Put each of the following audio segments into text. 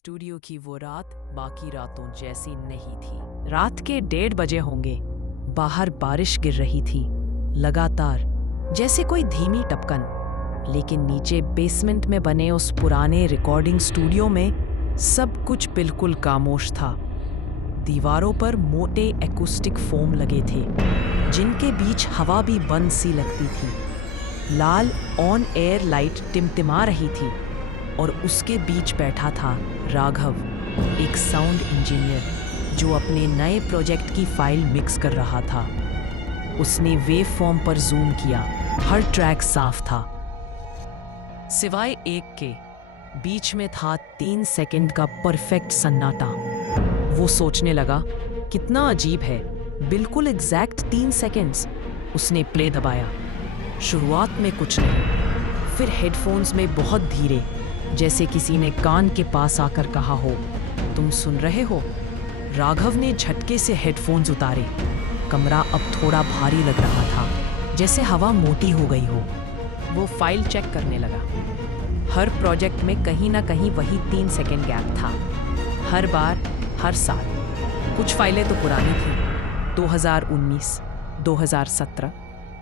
Studio की वो रात बाकी रातों जैसी नहीं थी। रात के 1:30 बजे होंगे। बाहर बारिश गिर रही थी लगातार, जैसे कोई धीमी टपकन। लेकिन नीचे बेसमेंट में बने उस पुराने रिकॉर्डिंग स्टूडियो में सब कुछ बिल्कुल खामोश था। दीवारों पर मोटे एक्यूस्टिक फोम लगे थे, जिनके बीच हवा भी बंद सी लगती थी। लाल ऑन एयर लाइट टिमटिमा रही थी और उसके बीच बैठा था राघव, एक साउंड इंजीनियर जो अपने नए प्रोजेक्ट की फाइल मिक्स कर रहा था। उसने वेव फॉर्म पर जूम किया। हर ट्रैक साफ था सिवाय एक के। बीच में था 3 सेकंड का परफेक्ट सन्नाटा। वो सोचने लगा, कितना अजीब है, बिल्कुल एग्जैक्ट 3 सेकंड्स। उसने प्ले दबाया। शुरुआत में कुछ नहीं, फिर हेडफोन्स में बहुत धीरे, जैसे किसी ने कान के पास आकर कहा हो, तुम सुन रहे हो? राघव ने झटके से हेडफोन्स उतारे। कमरा अब थोड़ा भारी लग रहा था, जैसे हवा मोटी हो गई हो। वो फाइल चेक करने लगा। हर प्रोजेक्ट में कहीं ना कहीं वही 3 सेकंड गैप था, हर बार, हर साल। कुछ फाइलें तो पुरानी थी, 2019, 2017,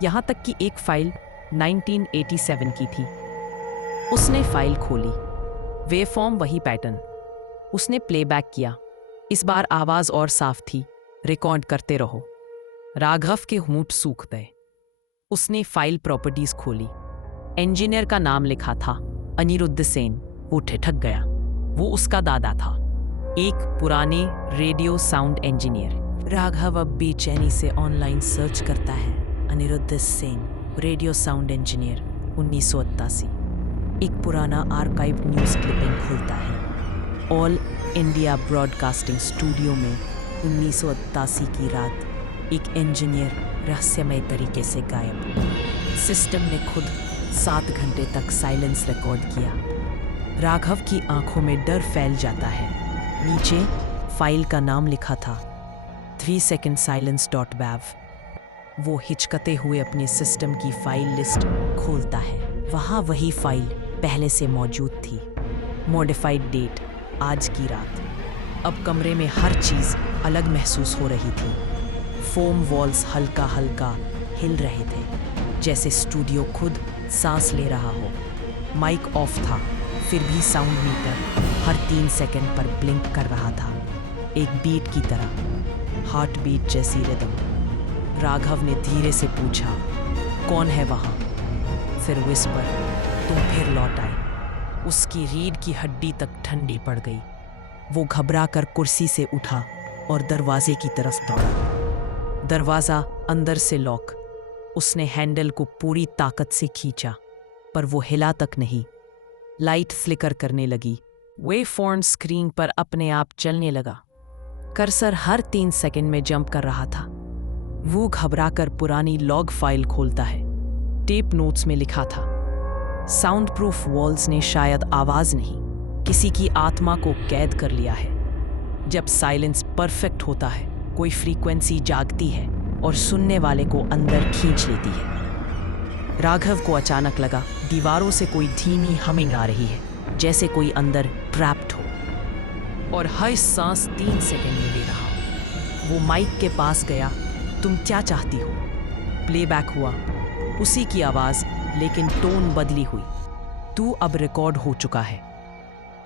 यहाँ तक कि एक फाइल 1987 की थी। उसने फाइल खोली। वेवफॉर्म वही पैटर्न। उसने प्लेबैक किया। इस बार आवाज और साफ थी। रिकॉर्ड करते रहो। राघव के होंठ सूख गए। उसने फाइल प्रॉपर्टीज खोली। इंजीनियर का नाम लिखा था, अनिरुद्ध सेन। वो ठिठक गया। वो उसका दादा था, एक पुराने रेडियो साउंड इंजीनियर। राघव अब बेचैनी से ऑनलाइन सर्च करता है। Anirudh Sen, radio sound engineer, 1988। एक पुराना आर्काइव न्यूज़ क्लिपिंग खुलता है। ऑल इंडिया ब्रॉडकास्टिंग स्टूडियो में 1988 की रात एक इंजीनियर रहस्यमय तरीके से गायब। सिस्टम ने खुद 7 घंटे तक साइलेंस रिकॉर्ड किया। राघव की आंखों में डर फैल जाता है। नीचे फाइल का नाम लिखा था, 3secondsilence.wav। वो हिचकते हुए अपने सिस्टम की फाइल लिस्ट खोलता है। वहाँ वही फाइल पहले से मौजूद थी। मॉडिफाइड डेट, आज की रात। अब कमरे में हर चीज़ अलग महसूस हो रही थी। फोम वॉल्स हल्का हल्का हिल रहे थे, जैसे स्टूडियो खुद सांस ले रहा हो। माइक ऑफ था, फिर भी साउंड मीटर हर 3 सेकंड पर ब्लिंक कर रहा था, एक बीट की तरह, हार्ट बीट जैसी रिदम। राघव ने धीरे से पूछा, कौन है वहाँ? फिर विस्पर, तुम फिर लौट आए। उसकी रीढ़ की हड्डी तक ठंडी पड़ गई। वो घबरा कर कुर्सी से उठा और दरवाजे की तरफ दौड़ा। दरवाजा अंदर से लॉक। उसने हैंडल को पूरी ताकत से खींचा, पर वो हिला तक नहीं। लाइट फ्लिकर करने लगी। वेवफॉर्म स्क्रीन पर अपने आप चलने लगा। कर्सर हर 3 सेकंड में जंप कर रहा था। वो घबरा कर पुरानी लॉग फाइल खोलता है। टेप नोट्स में लिखा था, साउंड प्रूफ वॉल्स ने शायद आवाज नहीं, किसी की आत्मा को कैद कर लिया है। जब साइलेंस परफेक्ट होता है, कोई फ्रीक्वेंसी जागती है और सुनने वाले को अंदर खींच लेती है। राघव को अचानक लगा, दीवारों से कोई धीमी हमिंग आ रही है, जैसे कोई अंदर ट्रैप्ड हो। और हर सांस 3 सेकंड में ले रहा। वो माइक के पास गया। तुम क्या चाहती हो? प्लेबैक हुआ, उसी की आवाज, लेकिन टोन बदली हुई। तू अब रिकॉर्ड हो चुका है।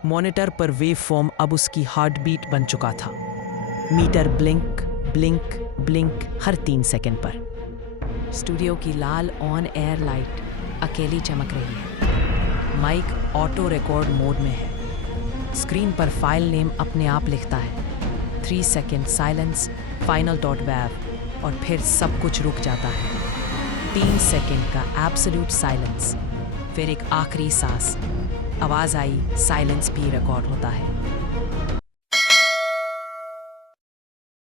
मॉनिटर पर वेव फॉर्म अब उसकी हार्ट बीट बन चुका था। मीटर ब्लिंक ब्लिंक ब्लिंक हर 3 सेकंड पर। स्टूडियो की लाल ऑन एयर लाइट अकेली चमक रही है। माइक ऑटो रिकॉर्ड मोड में है। स्क्रीन पर फाइल नेम अपने आप लिखता है, 3 सेकंड साइलेंस final.wav। और फिर सब कुछ रुक जाता है। 3 सेकंड का एब्सोल्यूट साइलेंस, फिर एक आखिरी सांस। आवाज आई, साइलेंस भी रिकॉर्ड होता है।